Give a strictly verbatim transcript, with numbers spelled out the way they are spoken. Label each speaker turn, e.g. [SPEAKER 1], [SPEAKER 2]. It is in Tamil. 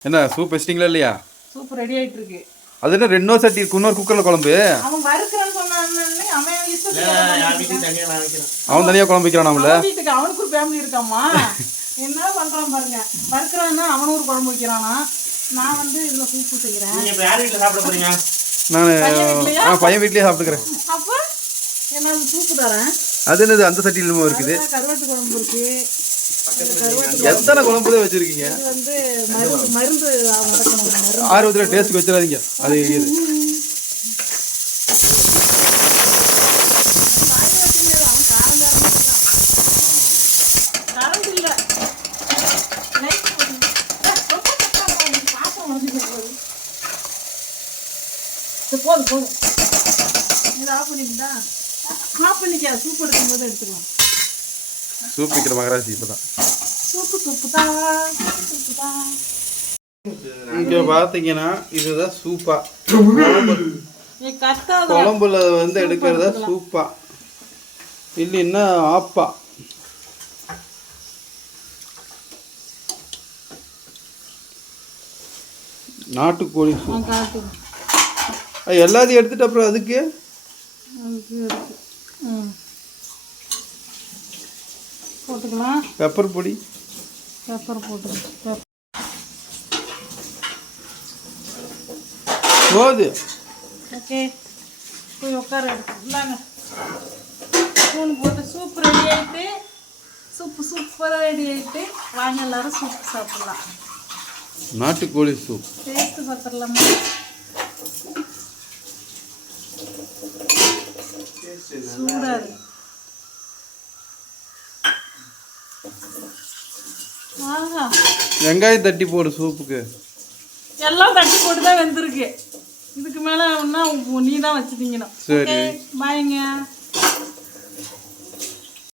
[SPEAKER 1] என்ன சூப் வச்சிட்டீங்களா இல்லையா?
[SPEAKER 2] சூப் ரெடி ஆயிட்டு இருக்கு.
[SPEAKER 1] அது என்ன ரெண்டோ சட்டி இருக்கு இன்னொரு குக்கர்ல குழம்பு.
[SPEAKER 2] அவன் வறுக்கறன்னு சொன்னானே அவன் இஷ்டத்துக்கு
[SPEAKER 3] நான் வீட்டுக்கு தனியா நான் வைக்கிறேன்.
[SPEAKER 1] அவன் தனியா குழம்பு வைக்கறானாம்ல.
[SPEAKER 2] அவன் வீட்டுக்கு அவனுக்கு ஒரு ஃபேமிலி இருக்காமா. என்ன பண்றான் பாருங்க. வறுக்கறானா அவன் ஒரு குழம்பு வைக்கறானா. நான் வந்து இந்த சூப் செய்றேன்.
[SPEAKER 3] நீங்க இப்ப யார் வீட்ல சாப்பிட போறீங்க?
[SPEAKER 1] நான் நான் பையன் வீட்லயே சாப்பிட்டுக்கறேன்.
[SPEAKER 2] அப்ப என்ன சூப் தரேன்.
[SPEAKER 1] அது என்னது அந்த சட்டியில இருக்குது?
[SPEAKER 2] கருவாட்டு குழம்பு இருக்கு.
[SPEAKER 1] எத்தனை குழம்பு தான் வச்சிருக்கீங்க?
[SPEAKER 2] இது வந்து மருந்து மருந்து மறக்கணும்.
[SPEAKER 1] ஆர்வத்துல டேஸ்ட் வச்சிராதீங்க. அது இது
[SPEAKER 2] போதும் போதும் இதை ஆஃப் பண்ணிக்கிட்டா ஆஃப் பண்ணிக்க. சூப் எடுக்கும்போது எடுத்துக்கலாம்.
[SPEAKER 1] சூப் வைக்கிற மகராசி இப்பதான்.
[SPEAKER 2] சூப்பு சூப்பு தான் சூப்பு தான்.
[SPEAKER 1] இங்க பாத்தீங்கன்னா இதுதான் சூப்பா.
[SPEAKER 2] கத்தாத
[SPEAKER 1] குழம்புல வந்து எடுக்கிறதா சூப்பா இல்லைன்னா ஆப்பா. நாட்டுக்கோழி சூப்
[SPEAKER 2] காட்டு
[SPEAKER 1] எல்லாத்தையும் எடுத்துட்டு அப்புறம் அதுக்கு
[SPEAKER 2] போட்டுக்கலாம்.
[SPEAKER 1] பெப்பர் பொடி
[SPEAKER 2] பெப்பர் போட்டுக்கலாம்.
[SPEAKER 1] போது
[SPEAKER 2] ஓகே போய் உட்கார எடுத்துக்கலாங்க. ஸ்பூன் போட்டு சூப் ரெடி ஆகிட்டு சூப்பு சூப்பராக ரெடி ஆகிட்டு வாங்க எல்லாரும் சூப் சாப்பிடலாம்.
[SPEAKER 1] நாட்டுக்கோழி சூப்
[SPEAKER 2] டேஸ்ட்டு பார்த்துடலாமா? சூடாக இருக்கு. ஆஹா
[SPEAKER 1] வெங்காயம் தட்டி போடு சூப்புக்கு.
[SPEAKER 2] எல்லாம் தட்டி போட்டு தான் வெந்திருக்கு. இதுக்கு மேலே ஒன்றா நீ தான் வச்சுட்டீங்கன்னா.
[SPEAKER 1] சரி
[SPEAKER 2] பாய்ங்க.